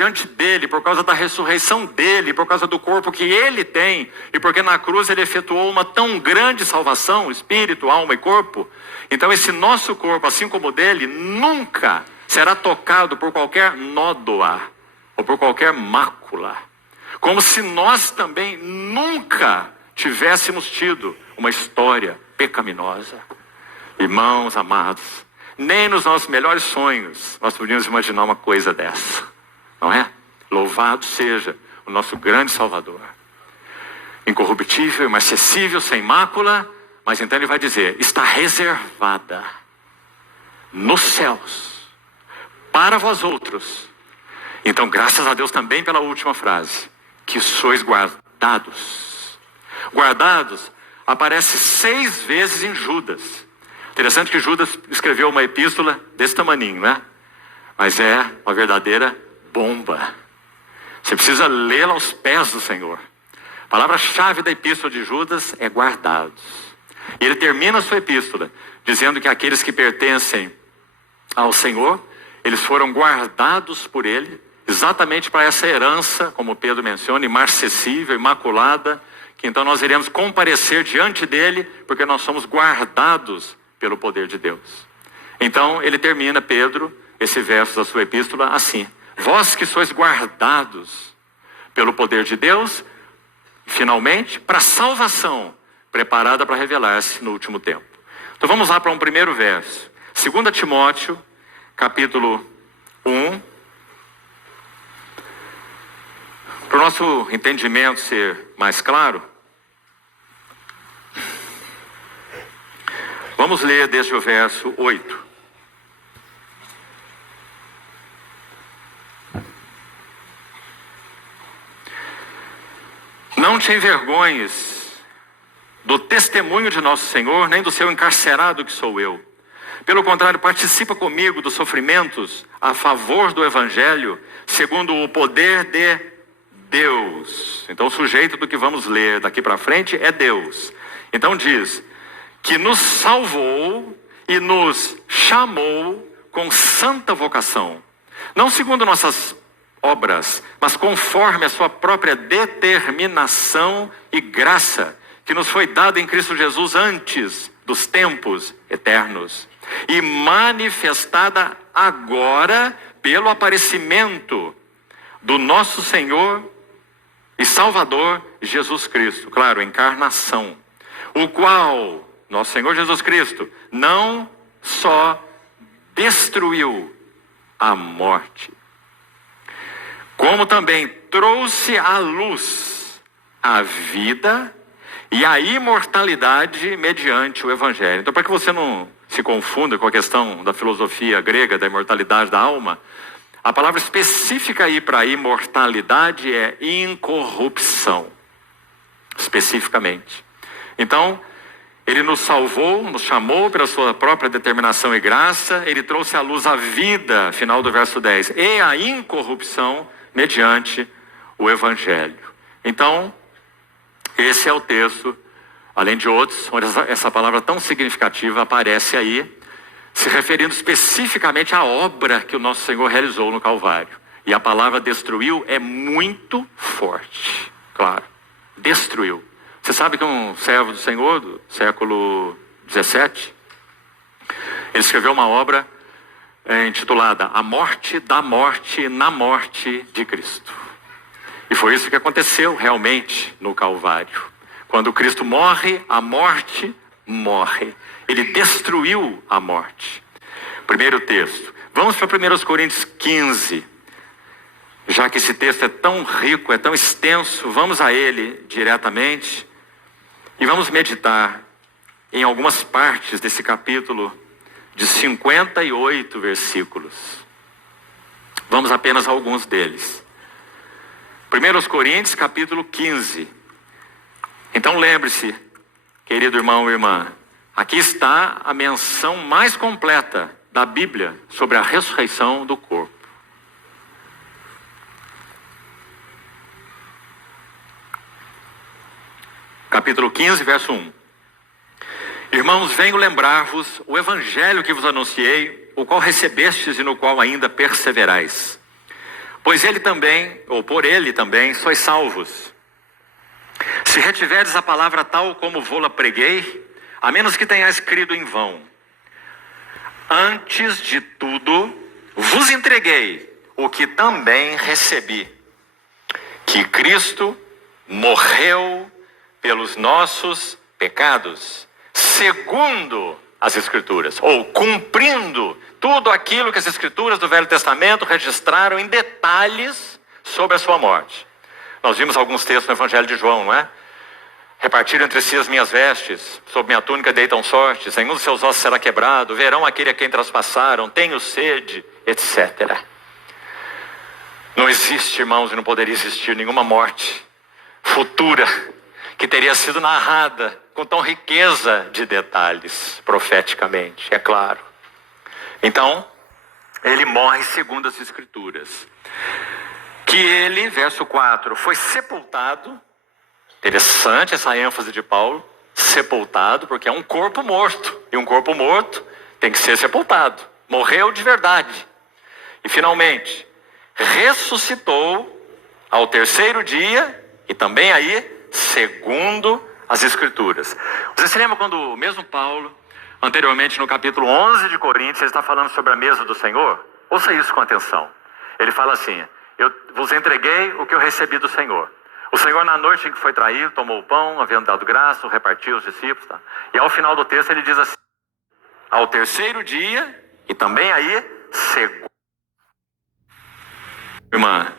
diante dele, por causa da ressurreição dele, por causa do corpo que ele tem, e porque na cruz ele efetuou uma tão grande salvação, espírito, alma e corpo. Então esse nosso corpo, assim como o dele, nunca será tocado por qualquer nódoa ou por qualquer mácula. Como se nós também nunca tivéssemos tido uma história pecaminosa. Irmãos amados, nem nos nossos melhores sonhos nós podíamos imaginar uma coisa dessa, não é? Louvado seja o nosso grande Salvador. Incorruptível, inacessível, sem mácula, mas então ele vai dizer, está reservada nos céus para vós outros. Então, graças a Deus também pela última frase, que sois guardados. Guardados aparece 6 vezes em Judas. Interessante que Judas escreveu uma epístola desse tamaninho, né? Mas é uma verdadeira bomba. Você precisa lê-la aos pés do Senhor. A palavra-chave da epístola de Judas é guardados. E ele termina a sua epístola dizendo que aqueles que pertencem ao Senhor, eles foram guardados por ele, exatamente para essa herança, como Pedro menciona, imarcessível, imaculada, que então nós iremos comparecer diante dele, porque nós somos guardados pelo poder de Deus. Então ele termina, Pedro, esse verso da sua epístola assim: vós que sois guardados pelo poder de Deus, finalmente, para a salvação, preparada para revelar-se no último tempo. Então vamos lá para um primeiro verso. 2 Timóteo, capítulo 1. Para o nosso entendimento ser mais claro, vamos ler desde o verso 8. Não te envergonhes do testemunho de nosso Senhor, nem do seu encarcerado que sou eu. Pelo contrário, participa comigo dos sofrimentos a favor do Evangelho, segundo o poder de Deus. Então o sujeito do que vamos ler daqui para frente é Deus. Então diz, que nos salvou e nos chamou com santa vocação, não segundo nossas obras, mas conforme a sua própria determinação e graça, que nos foi dada em Cristo Jesus antes dos tempos eternos, e manifestada agora pelo aparecimento do nosso Senhor e Salvador Jesus Cristo, claro, encarnação, o qual nosso Senhor Jesus Cristo não só destruiu a morte, como também trouxe à luz a vida e a imortalidade mediante o Evangelho. Então, para que você não se confunda com a questão da filosofia grega, da imortalidade da alma, a palavra específica aí para imortalidade é incorrupção, especificamente. Então, ele nos salvou, nos chamou pela sua própria determinação e graça, ele trouxe à luz a vida, final do verso 10, e a incorrupção mediante o Evangelho. Então, esse é o texto, além de outros, onde essa palavra tão significativa aparece aí, se referindo especificamente à obra que o nosso Senhor realizou no Calvário. E a palavra destruiu é muito forte, claro, destruiu. Você sabe que um servo do Senhor, do século 17, ele escreveu uma obra intitulada A Morte da Morte na Morte de Cristo. E foi isso que aconteceu realmente no Calvário. Quando Cristo morre, a morte morre. Ele destruiu a morte. Primeiro texto. Vamos para 1 Coríntios 15. Já que esse texto é tão rico, é tão extenso, vamos a ele diretamente. E vamos meditar em algumas partes desse capítulo de 58 versículos. Vamos apenas a alguns deles. 1 Coríntios capítulo 15. Então lembre-se, querido irmão e irmã, aqui está a menção mais completa da Bíblia sobre a ressurreição do corpo. Capítulo 15, verso 1. Irmãos, venho lembrar-vos o evangelho que vos anunciei, o qual recebestes e no qual ainda perseverais. Pois ele também, ou por ele também, sois salvos. Se retiverdes a palavra tal como vô-la preguei, a menos que tenhais crido em vão. Antes de tudo, vos entreguei o que também recebi, que Cristo morreu pelos nossos pecados, segundo as Escrituras, ou cumprindo tudo aquilo que as Escrituras do Velho Testamento registraram em detalhes sobre a sua morte. Nós vimos alguns textos no Evangelho de João, não é? Repartiram entre si as minhas vestes, sob minha túnica deitam sortes, nenhum dos seus ossos será quebrado, verão aquele a quem traspassaram, tenho sede, etc. Não existe, irmãos, e não poderia existir nenhuma morte futura que teria sido narrada com tão riqueza de detalhes, profeticamente, é claro. Então, ele morre segundo as Escrituras. Que ele, verso 4, foi sepultado. Interessante essa ênfase de Paulo, sepultado, porque é um corpo morto, e um corpo morto tem que ser sepultado, morreu de verdade. E finalmente, ressuscitou ao terceiro dia, e também aí, segundo as Escrituras. Você se lembra quando o mesmo Paulo, anteriormente no capítulo 11 de Coríntios, ele está falando sobre a mesa do Senhor? Ouça isso com atenção. Ele fala assim, eu vos entreguei o que eu recebi do Senhor. O Senhor, na noite em que foi traído, tomou o pão, havendo dado graça, o repartiu aos discípulos. Tá? E ao final do texto ele diz assim, ao terceiro dia, e também aí, segundo. Irmã,